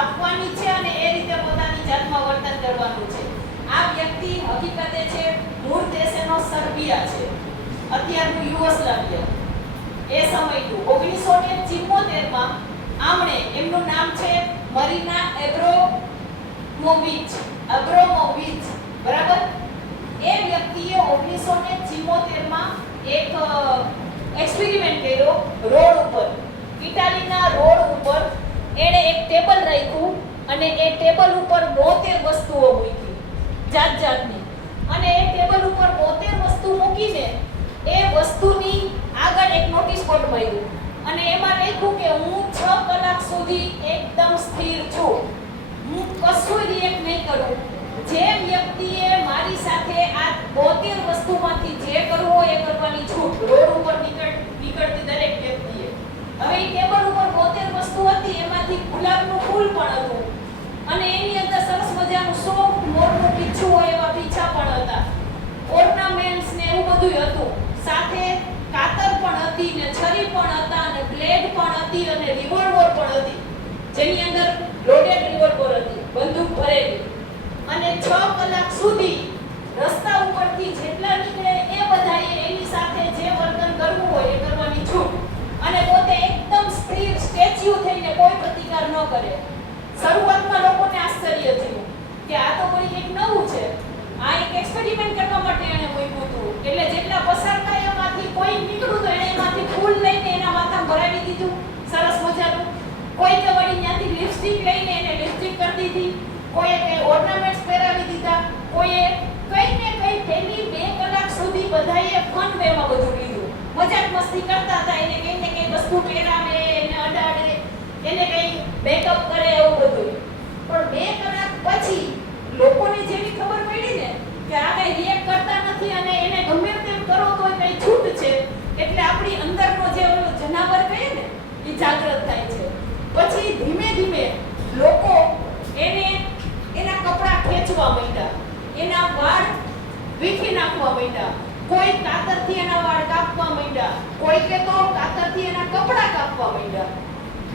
આપવાની છે અને એ રીતે પોતાની જાતમાં વર્તન કરવાનું છે. આ વ્યક્તિ હકીકતે છે મૂળ દેશ એનો સર્બિયા છે, અત્યારનું યુગોસ્લાવિયા. એ સમયનું 1974 માં આમણે, એમનું નામ છે મરીના એબ્રોમોવિચ, બરાબર. એ વ્યક્તિએ 1974 માં એક એક્સપેરિમેન્ટ કર્યો રોડ ઉપર, ઇટાલીના રોડ ઉપર. એણે એક ટેબલ રાખ્યું અને એ ટેબલ ઉપર 72 વસ્તુઓ મૂકી, જાત જાતની. અને એ ટેબલ ઉપર 72 વસ્તુ મૂકીને એ વસ્તુની આગળ એક નોટિસ બોર્ડ માર્યું અને એમાં લખ્યું કે હું 6 કલાક સુધી એકદમ સ્થિર છું, હું કશું રિએક્ટ નહીં કરું. જે વ્યક્તિએ મારી સાથે આ 72 વસ્તુમાંથી જે કરવું હોય એ કરવાની છૂટ, રોડ ઉપર નીકળતી દરેક વ્યક્તિએ. હવે એ ટેબલ ઉપર 72 વસ્તુ હતી, એમાંથી ગુલાબનું ફૂલ પણ હતું અને એની અંદર સરસ મજાનું સોફ્ટ મોરનું પીછું હોય એવા પીછા પણ હતા, ઓર્નામેન્ટ્સ ને એવું બધું હતું. સાથે કાતર પણ હતી ને છરી પણ હતા અને બ્લેડ પણ હતી અને રિવોલ્વર પણ હતી, જેની અંદર લોડેડ રિવોલ્વર હતી, બંદૂક ભરેલી. અને 6 કલાક સુધી રસ્તા ઉપરથી જેટલા નીકળે એ બધાએ એની સાથે જે વર્તન કરવું હોય એ કરવાની છૂટ અને પોતે એકદમ સ્થિર સ્ટેચ્યુ થઈને કોઈ પ્રતિકાર ન કરે. શરૂઆતમાં લોકોને આશ્ચર્ય થયું કે આ તો કોઈ એક નવું છે, આ એક એક્સપેરિમેન્ટ કરવા માટે એને મૂક્યું હતું. એટલે જેટલા પસાર થાય એમાંથી કોઈ નીકળ્યું તો એને એમાંથી ફૂલ લઈને એના માથામાં ભરાવી દીધું સરસ મજાનું. કોઈ કે વળી ત્યાંથી લિપસ્ટિક લઈને એને લિપસ્ટિક કરી દીધી, કોઈએ કઈ ઓર્નામેન્ટ્સ પહેરાવી દીધા, કોઈએ કઈ ને કઈ પહેલી 2 કલાક સુધી બધાએ ફન વેમાં બધું લીધું, મજાક મસ્તી કરતા હતા. એને કઈ ને કઈ વસ્તુ પહેરાવે, એને અડાડે, એને કઈ બેકઅપ કરે, એવું બધું. પણ 2 કલાક પછી લોકોને જેવી ખબર પડી ને કે આ કઈ રિએક્ટ કરતા નથી અને એને ગમે તેમ કરો તો કઈ છૂટ છે, એટલે આપણી અંદરનો જે જનાવર કહે ને એ જાગૃત થાય છે. પછી ધીમે ધીમે લોકો એને એના કપડા ખેંચવા માંડ્યા, એના વાળ વીખી નાખવા માંડ્યા, કોઈ કાતરથી એના વાળ કાપવા માંડ્યા, કોઈ કે તો કાતરથી એના કપડા કાપવા માંડ્યા.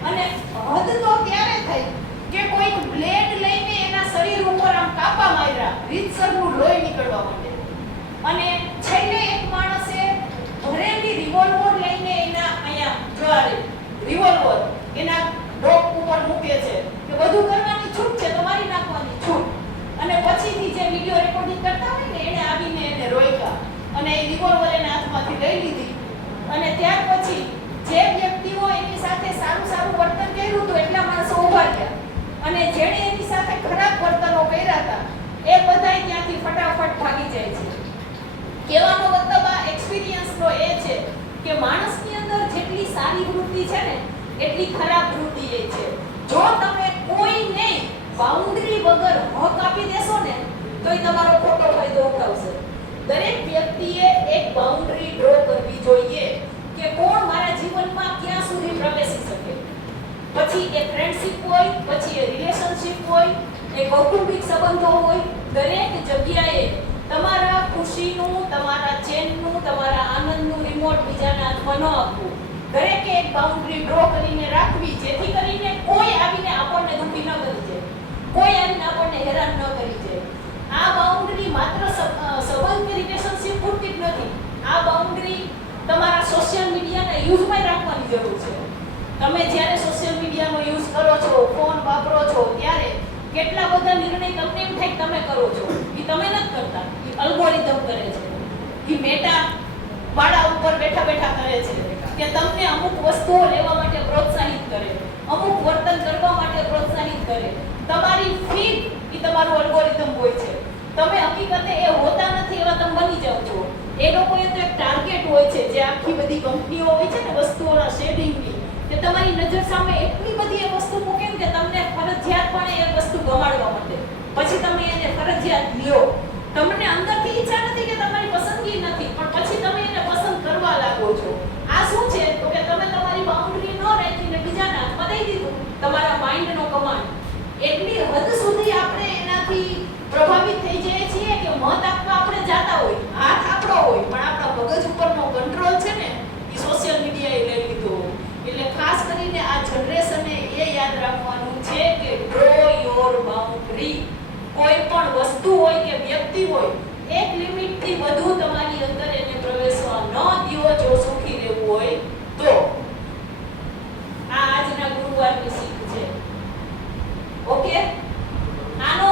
અને હદ તો ત્યારે થઈ કે કોઈ બ્લેડ લઈને એના શરીર ઉપર આમ કાપા માર્યા, રીતસરનું લોહી નીકળવા માંડે. અને છેલ્લે એક માણસે ભરેલી રિવોલ્વર લઈને એના અહીંયા જોવારે રિવોલ્વર એના ડોક ઉપર મૂકે છે કે બધું કરવાની છૂટ છે, તમારી નાખવાની છૂટ. અને પછીથી જે વિડિયો રેકોર્ડિંગ કરતા હોય ને એને આવીને એને રોક્યા અને એ રિવોલ્વર એના હાથમાંથી લઈ લીધી. અને ત્યાર પછી જે વ્યક્તિઓ એની સાથે સારું વર્તન કર્યું હતું એટલા માણસો ઊભા રહ્યા અને જેણે એની સાથે ખરાબ વર્તનો કર્યા હતા એ બધાય ત્યાંથી ફટાફટ ભાગી જાય છે. કહેવાનો મતલબ આ એક્સપિરિયન્સનો એ છે કે માણસની અંદર જેટલી સારી વૃત્તિ છે ને એટલી ખરાબ વૃત્તિ એ છે. જો તમે કોઈને બાઉન્ડરી વગર હક આપી દેશો ને તો એ તમારો ખોટો ફાયદો ઉઠાવશે. દરેક વ્યક્તિએ એક બાઉન્ડરી ડ્રો કરવી જોઈએ કે કોણ મારા જીવનમાં ક્યાં સુધી પ્રવેશી શકે. પછી એ ફ્રેન્ડશિપ હોય, પછી એ રિલેશનશિપ હોય, એ કૌટુંબિક સંબંધો હોય, દરેક જગ્યાએ તમારા ખુશીનું, તમારા ચેનનું, તમારા આનંદનું રિમોટ બીજાના હાથમાં ન આપવું. દરેકે એક બાઉન્ડરી ડ્રો કરીને રાખવી જેથી કરીને કોઈ આવીને આપણને દુખી ન કરી જાય, કોઈ આવીને આપણને હેરાન ન કરી જાય. આ બાઉન્ડરી માત્ર સંબંધ કે રિલેશનશિપ પૂરતી જ નથી. આ બાઉન્ડરી તમારા સોશિયલ મીડિયાના યુઝમાં રાખવાની જરૂર છે. તમે જ્યારે સોશિયલ મીડિયાનો યુઝ કરો છો, ફોન વાપરો છો, ત્યારે કેટલા બધા નિર્ણય તમને એમ થાય તમે કરો છો, એ તમે નથી કરતા, એ અલ્ગોરિધમ કરે છે, એ મેટા વાળા ઉપર બેઠા બેઠા કરે છે કે તમને અમુક વસ્તુઓ લેવા માટે પ્રોત્સાહિત કરે, અમુક વર્તન કરવા માટે પ્રોત્સાહિત કરે. તમારી ફીડ એ તમારું અલ્ગોરિધમ હોય છે. તમે હકીકતે એ હોતા નથી એવા તમે બની જાઓ છો. એ લોકોએ તો એક ટાર્ગેટ હોય છે, જે આખી બધી કંપનીઓ હોય છે ને વસ્તુઓના શેડિંગની, કે તમારી નજર સામે એટલી બધી એ વસ્તુ મૂકે કે તમને ફરજિયાતપણે એ વસ્તુ ગમાડવા માટે પછી તમે એને ફરજિયાત લ્યો. તમને અંદરથી ઈચ્છા નથી કે તમારી પસંદગી નથી, પણ પછી તમે એને પસંદ કરવા લાગો છો. આ શું છે તો કે તમે તમારી બાઉન્ડરી ન રાખીને બીજાના હાથમાં દઈ દીધું તમારા માઇન્ડનો કમાન્ડ. એટલી હદ સુધી આપણે એનાથી પ્રભાવિત થઈ જઈએ છીએ કે મત આપવા આપણે જાતા હોય, હાથ આપણો હોય, પણ આપણા મગજ ઉપરનો કંટ્રોલ છે ને એ સોશિયલ મીડિયાએ લઈ લીધો. એટલે ખાસ કરીને આ જનરેશને એ યાદ રાખવાનું છે કે ડ્રો બાઉન્ડ્રી. કોઈ પણ વસ્તુ હોય કે વ્યક્તિ હોય, એક લિમિટથી વધુ તમારી અંદર એને પ્રવેશવા ન દ્યો જો સુખી રહેવું હોય તો. આ આજના ગુરુવારની શીખ છે. ઓકે, આનો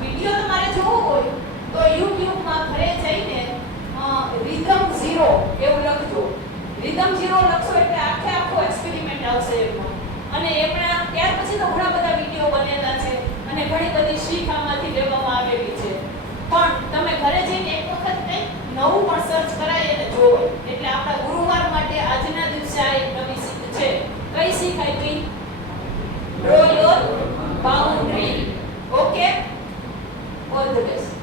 વિડિયો તમારે જોવો હોય તો YouTube માં ઘરે જઈને રિધમ 0 એવું લખજો. રિધમ 0 લખશો એટલે આખો એક્સપેરિમેન્ટ આવશે એમાં. અને એમના ત્યાર પછી તો ઘણા બધા વિડિયો બનેલા છે અને ઘણી બધી શીખ આમાંથી લેવામાં આવેલી છે. પણ તમે ઘરે જઈને એક વખત કંઈક નવું પણ સર્ચ કરાય અને જોવો. એટલે આપણા ગુરુવાર માટે આજના દિવસે આ એક નવી શીખ છે. કઈ શીખ આપી? Draw your boundary. Okay, all the best.